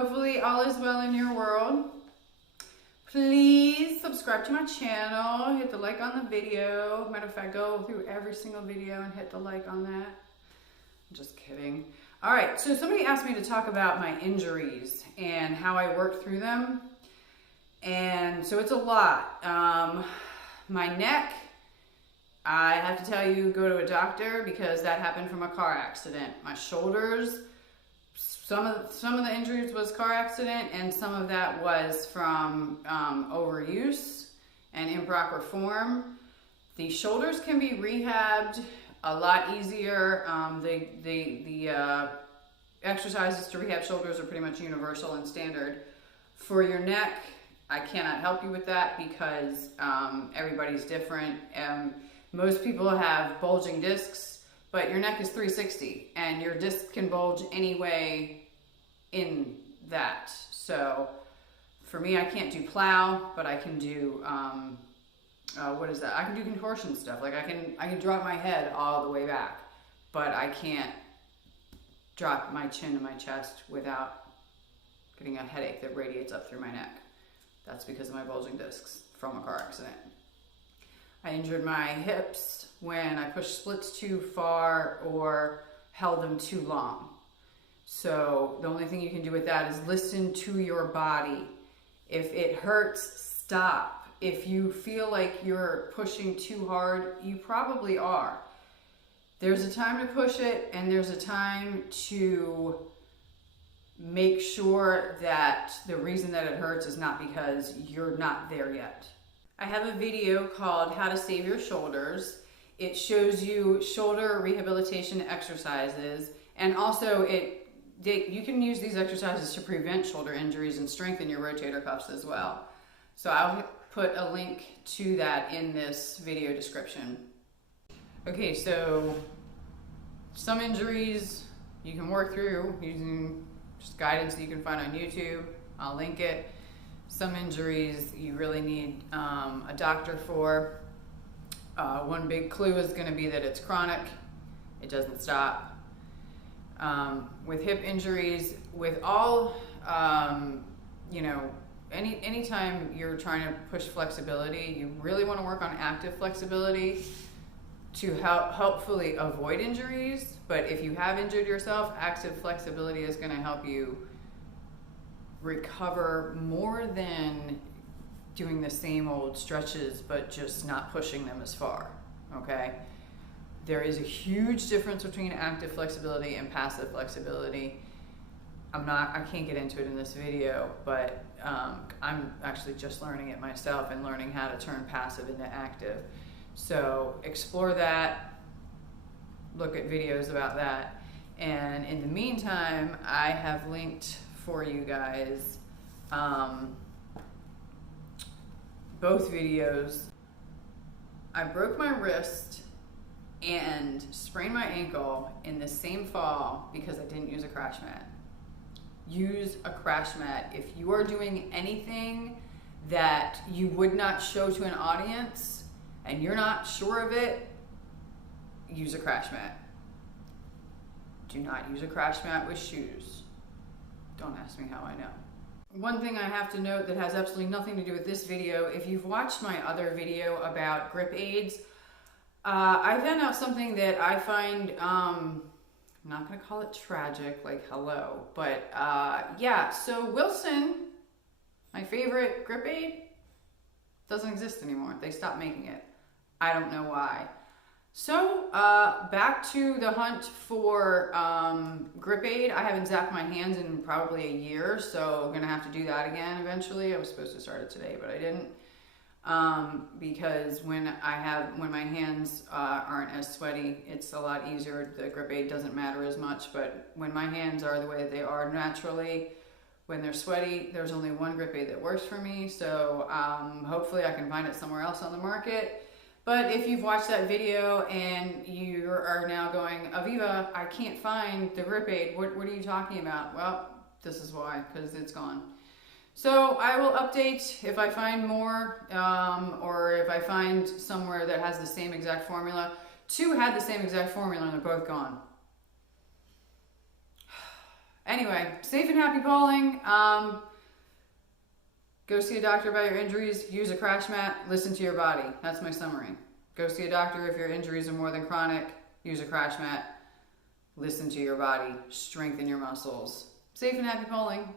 Hopefully all is well in your world. Please subscribe to my channel, hit the like on the video. Matter of fact, go through every single video and hit the like on that. I'm just kidding. All right, so somebody asked me to talk about my injuries and how I work through them. And so it's a lot. My neck, I have to tell you, go to a doctor because that happened from a car accident. My shoulders, some of the injuries was car accident, and some of that was from overuse and improper form. The shoulders can be rehabbed a lot easier. The exercises to rehab shoulders are pretty much universal and standard. For your neck, I cannot help you with that because everybody's different. Most people have bulging discs, but your neck is 360 and your disc can bulge any way in that. So for me, I can't do plow, but I can do, what is that? I can do contortion stuff. Like I can drop my head all the way back, but I can't drop my chin to my chest without getting a headache that radiates up through my neck. That's because of my bulging discs from a car accident. I injured my hips when I pushed splits too far or held them too long. So the only thing you can do with that is listen to your body. If it hurts, stop. If you feel like you're pushing too hard, you probably are. There's a time to push it and there's a time to make sure that the reason that it hurts is not because you're not there yet. I have a video called How to Save Your Shoulders. It shows you shoulder rehabilitation exercises, and also you can use these exercises to prevent shoulder injuries and strengthen your rotator cuffs as well. So I'll put a link to that in this video description. Okay, so some injuries you can work through using just guidance that you can find on YouTube. I'll link it. Some injuries you really need a doctor for. One big clue is going to be that it's chronic. It doesn't stop. With hip injuries, with all, anytime you're trying to push flexibility, you really want to work on active flexibility to helpfully avoid injuries. But if you have injured yourself, active flexibility is going to help you recover more than doing the same old stretches but just not pushing them as far. Okay, there is a huge difference between active flexibility and passive flexibility. I can't get into it in this video, but I'm actually just learning it myself and learning how to turn passive into active. So explore that, look at videos about that. And in the meantime, I have linked for you guys both videos. I broke my wrist and sprained my ankle in the same fall because I didn't use a crash mat. Use a crash mat. If you are doing anything that you would not show to an audience and you're not sure of it, use a crash mat. Do not use a crash mat with shoes. Don't ask me how I know. One thing I have to note that has absolutely nothing to do with this video, if you've watched my other video about grip aids, I found out something that I find, I'm not gonna call it tragic, like hello, but yeah, so Wilson, my favorite grip aid, doesn't exist anymore. They stopped making it. I don't know why. So back to the hunt for grip aid. I haven't zapped my hands in probably a year, so I'm gonna have to do that again eventually. I was supposed to start it today, but I didn't, because when my hands aren't as sweaty, it's a lot easier. The grip aid doesn't matter as much, but when my hands are the way that they are naturally, when they're sweaty, there's only one grip aid that works for me. So hopefully I can find it somewhere else on the market. But if you've watched that video and you are now going, Aviva, I can't find the grip aid, what are you talking about? Well, this is why, because it's gone. So I will update if I find more, or if I find somewhere that has the same exact formula. Two had the same exact formula and they're both gone. Anyway. anyway, safe and happy polling. Go see a doctor about your injuries, use a crash mat, listen to your body. That's my summary. Go see a doctor if your injuries are more than chronic, use a crash mat, listen to your body, strengthen your muscles. Safe and happy polling.